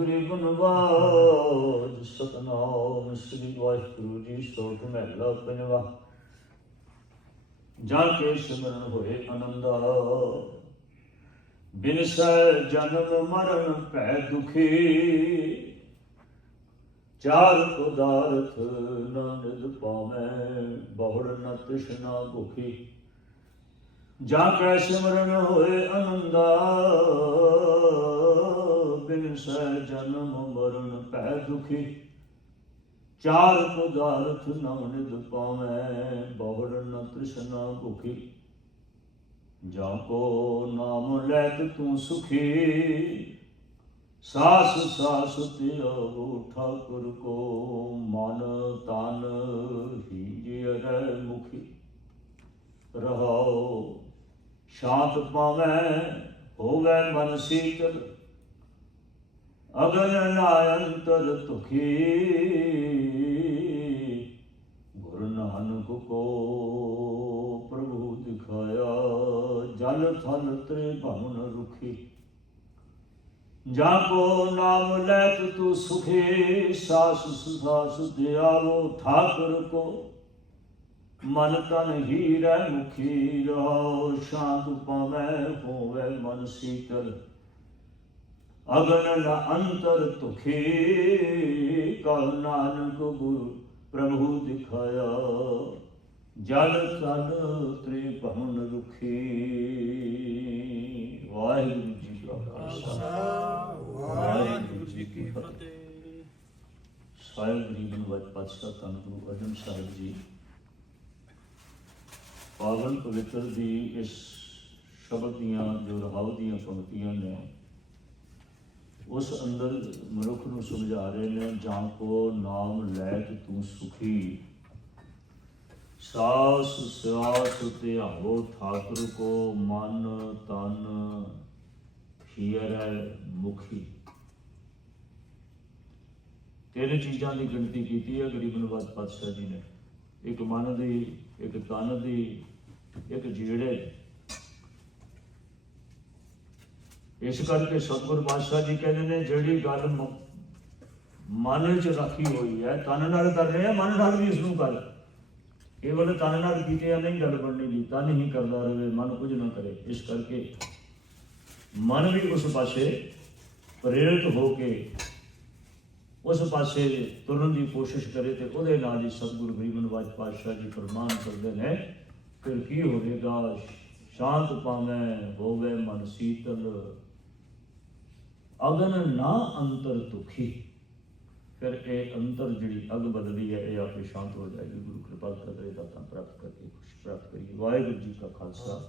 ਗਰੀਬ ਨਵਾਜ ਸਤਨਾਮ ਸ੍ਰੀ ਵਾਹਿਗੁਰੂ ਜੀ ਸੋਠ ਮਹਿਲਾ ਪੰਜਵਾ ਜਾ ਕੇ ਸਿਮਰਨ ਹੋਏ ਆਨੰਦਾ। ਬਿਨਸੈ ਜਨਮ ਮਰਨ ਭੈ ਦੁਖੀ। ਚਾਰ ਪਦਾਰਥ ਨਨਦ ਪਾਵੈ, ਬਹੁੜ ਨ ਤ੍ਰਿਸ਼ਨਾ ਭੁਖੀ। ਜਾ ਕੇ ਸਿਮਰਨ ਹੋਏ ਆਨੰਦਾ। ਸਹਿ ਜਨਮ ਮਰਨ ਭੈ ਦੁਖੀ। ਚਾਰ ਪਦਾਰਥ ਨਵਨਿਦ ਪਾਵੈ ਬਹੁੜ ਨ ਤ੍ਰਿਸ਼ਨਾ ਭੁਖੀ। ਜਾ ਕੋ ਨਾਮ ਲੈਤ ਤੂੰ ਸੁਖੀ। ਸਾਸ ਸਾਸ ਤਿਆਵੋ ਠਾਕੁਰ ਕੋ ਮਨ ਤਨ ਹੀ ਜਿਰੈ ਮੁਖੀ। ਰਹਾਉ ਸ਼ਾਂਤ ਪਾਵੈ, ਹੋਵੇ ਮਨ ਸੀਤਲ। ਅਗਨ ਨਾਇੰਤਰ ਤੁਖੀ ਗੁਰੂ ਨਾਨਕ ਕੋ ਪ੍ਰਭੂ ਦਿਖਾਇਆ, ਜਲ ਥਲ ਤ੍ਰੇ ਭਵਨ ਰੁਖੀ। ਜਾ ਕੋ ਨਾਮ ਲੈਤ ਤੂ ਸੁਖੇ, ਸਾਸ ਸੁਸਾਸ ਦਿਆਲੋ ਠਾਕੁਰ ਕੋ। ਮਨ ਤਨ ਹੀਰੈ ਮੁਖੀ ਰਹੁ ਸ਼ਾਂਤ ਪਾਵੈ ਹੋਵੇ ਮਨ ਸੀਤਲ। ਅਗਨ ਨ ਅੰਤਰ ਤੁਖੀ ਕਲ ਨਾਨਕ ਗੁਰੂ ਪ੍ਰਭੂ ਦਿਖਾਇਆ। ਜਲ ਤਨ ਤ੍ਰਿ ਭਵਨ ਰੁਖੀ। ਵਾਹਿਗੁਰੂ ਜੀ ਕਾ ਖਾਲਸਾ। ਵਾਹਿਗੁਰੂ ਜੀ ਕੀ ਫਤਿਹ। ਸਾਹਿਬ ਗਰੀਬਨ ਵਜ ਪਾਤਸ਼ਾਹ ਧੰਨ ਗੁਰੂ ਅਰਜਨ ਸਾਹਿਬ ਜੀ ਪਾਵਨ ਪਵਿੱਤਰ ਦੀ ਇਸ ਸ਼ਬਦ ਦੀਆਂ ਜੋ ਰਹਾਉ ਦੀਆਂ ਪੰਕਤੀਆਂ ਨੇ ਉਸ ਅੰਦਰ ਮਨੁੱਖ ਨੂੰ ਸਮਝਾ ਰਹੇ ਨੇ, ਜਾਂ ਕੋ ਨਾਮ ਲੈ ਕੇ ਤੂੰ ਸੁਖੀ। ਸਾਸ ਸਿਆਸ ਧਿਆਵੋ ਠਾਕੁਰ ਕੋ, ਮਨ ਤਨ ਹੀਰੈ ਮੁਖੀ। ਤਿੰਨ ਚੀਜ਼ਾਂ ਦੀ ਗਿਣਤੀ ਕੀਤੀ ਹੈ, ਗਰੀਬ ਨਵਾਜ ਪਾਤਸ਼ਾਹ ਜੀ ਨੇ। ਇੱਕ ਮਨ ਦੀ, ਇੱਕ ਤਨ ਦੀ, ਇੱਕ ਜਿਹੜੇ ਇਸ ਕਰਕੇ ਸਤਿਗੁਰ ਪਾਤਸ਼ਾਹ ਜੀ ਕਹਿੰਦੇ ਨੇ, ਜਿਹੜੀ ਗੱਲ ਮਨ ਵਿੱਚ ਰੱਖੀ ਹੋਈ ਹੈ, ਤਨ ਨਾਲ ਕਰ ਰਹੇ ਆ, ਮਨ ਨਾਲ ਵੀ ਇਸ ਨੂੰ ਕਰ। ਇਹ ਵਾਲੇ ਤਨ ਨਾਲ ਕੀਤੇ ਆ, ਨਹੀਂ ਗੱਲ ਬਣਨੀ ਜੀ, ਤਨ ਹੀ ਕਰਦਾ ਰਹੇ, ਮਨ ਕੁਝ ਨਾ ਕਰੇ। ਇਸ ਕਰਕੇ ਮਨ ਵੀ ਉਸ ਪਾਸੇ ਪ੍ਰੇਰਿਤ ਹੋ ਕੇ ਉਸ ਪਾਸੇ ਤੁਰਨ ਦੀ ਕੋਸ਼ਿਸ਼ ਕਰੇ ਤੇ ਉਹਦੇ ਨਾਲ ਹੀ ਸਤਿਗੁਰੂ ਗਰੀਬ ਪਾਤਸ਼ਾਹ ਜੀ ਫਰਮਾਨ ਕਰਦੇ ਨੇ, ਫਿਰ ਕੀ ਹੋਵੇਗਾ? ਸ਼ਾਂਤ ਪਾਵੇਂ ਹੋਵੇ ਮਨ ਸੀਤਲ। ਅਗਨ ਨਾ ਅੰਤਰ ਦੁਖੀ। ਫਿਰ ਇਹ ਅੰਤਰ ਜਿਹੜੀ ਅਗ ਬਦਲੀ ਹੈ, ਇਹ ਆਪੇ ਸ਼ਾਂਤ ਹੋ ਜਾਏਗੀ। ਗੁਰੂ ਕਿਰਪਾ ਕਰੇ ਤਾਂ ਪ੍ਰਾਪਤ ਕਰਕੇ, ਖੁਸ਼ ਪ੍ਰਾਪਤ ਕਰੀਏ। ਵਾਹਿਗੁਰੂ ਜੀ ਕਾ ਖਾਲਸਾ।